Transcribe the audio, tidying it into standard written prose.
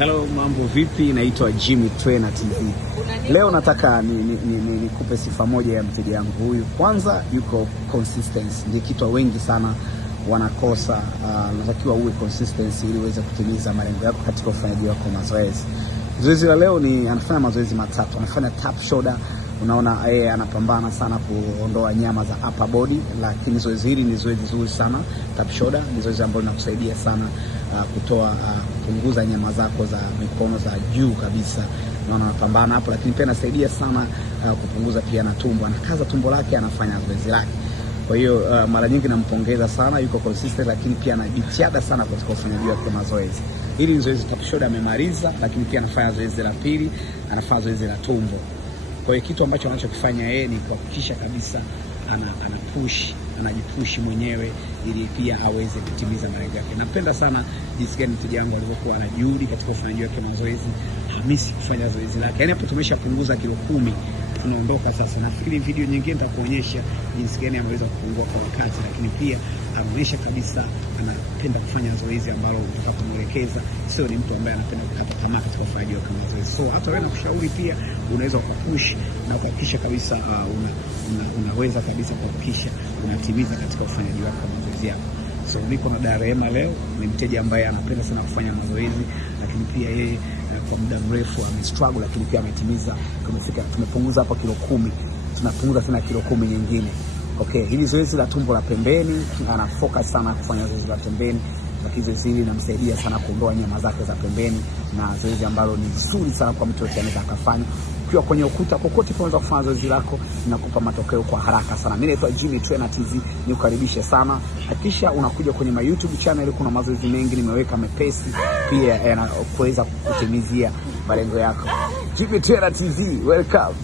Hello, mambo vipi? Naitwa Jimmy Trainer TV. Leo nataka nikupe sifa moja ya mteja wangu huyu. Kwanza yuko consistency. Ndio kitu wengi sana wanakosa. Unatakiwa uwe consistency ili uweze kutimiza malengo yako katika ufanyaji wako mazoezi. Zoezi la leo ni anafanya mazoezi matatu. Anafanya tap shoulder. Unaona yeye anapambana sana kuondoa nyama za upper body, lakini zoezi hili ni zoezi zuri sana. Tap shoulder ni zoezi ambalo linakusaidia sana kupunguza nyama zako za mikono za juu kabisa. Unaona anapambana hapo, lakini pia anasaidia sana kupunguza pia na tumbo. Anakaza tumbo lake, anafanya zoezi lake. Kwa hiyo mara nyingi nampongeza sana, yuko consistent, lakini pia anajitihada sana katika ufanyaji wake mazoezi. Hili ni zoezi tap shoulder amemaliza, lakini pia anafanya zoezi la pili, anafanya zoezi la tumbo. Kwa hiyo kitu ambacho anachokifanya yeye ni kuhakikisha kabisa anajipush mwenyewe ili pia aweze kutimiza malengo yake. Napenda sana jinsi gani mteja wangu alivyokuwa na juhudi katika ufanyaji wake mazoezi, hamisi kufanya zoezi lake. Yaani hapo tumeshapunguza kilo 10, tunaondoka sasa. Nafikiri video nyingine nitakuonyesha jinsi gani ameweza kupungua kwa wakati, lakini pia anaonyesha kabisa anapenda kufanya zoezi ambalo unataka kumuelekeza. Sio ni mtu ambaye anapenda kukata tamaa katika ufanyaji wake mazoezi. So hata wewe nakushauri pia unaweza kupush na kuhakikisha kabisa unaweza kabisa kuhakikisha unatimiza katika ufanyaji wako mazoezi yako. So niko na Darema leo, ni mteja ambaye anapenda sana kufanya mazoezi, lakini pia yeye kwa muda mrefu amestruggle, lakini pia ametimiza. Tumepunguza hapa kilo 10, tunapunguza tena kilo 10 nyingine. Okay, hili zoezi la tumbo la pembeni, ana focus sana kufanya zoezi la pembeni, lakini zoezi hili linamsaidia sana kuondoa nyama zake za pembeni, na zoezi ambalo ni nzuri sana kwa mtu yote anaweza akafanya. Ukiwa kwenye ukuta kokote unaweza kufanya zoezi lako na kupa matokeo kwa haraka sana. Mimi naitwa Jimmy Trainer TV, nikukaribishe sana. Hakikisha unakuja kwenye my YouTube channel, kuna mazoezi mengi nimeweka mepesi pia kuweza kutimizia malengo yako. Jimmy Trainer TV, welcome.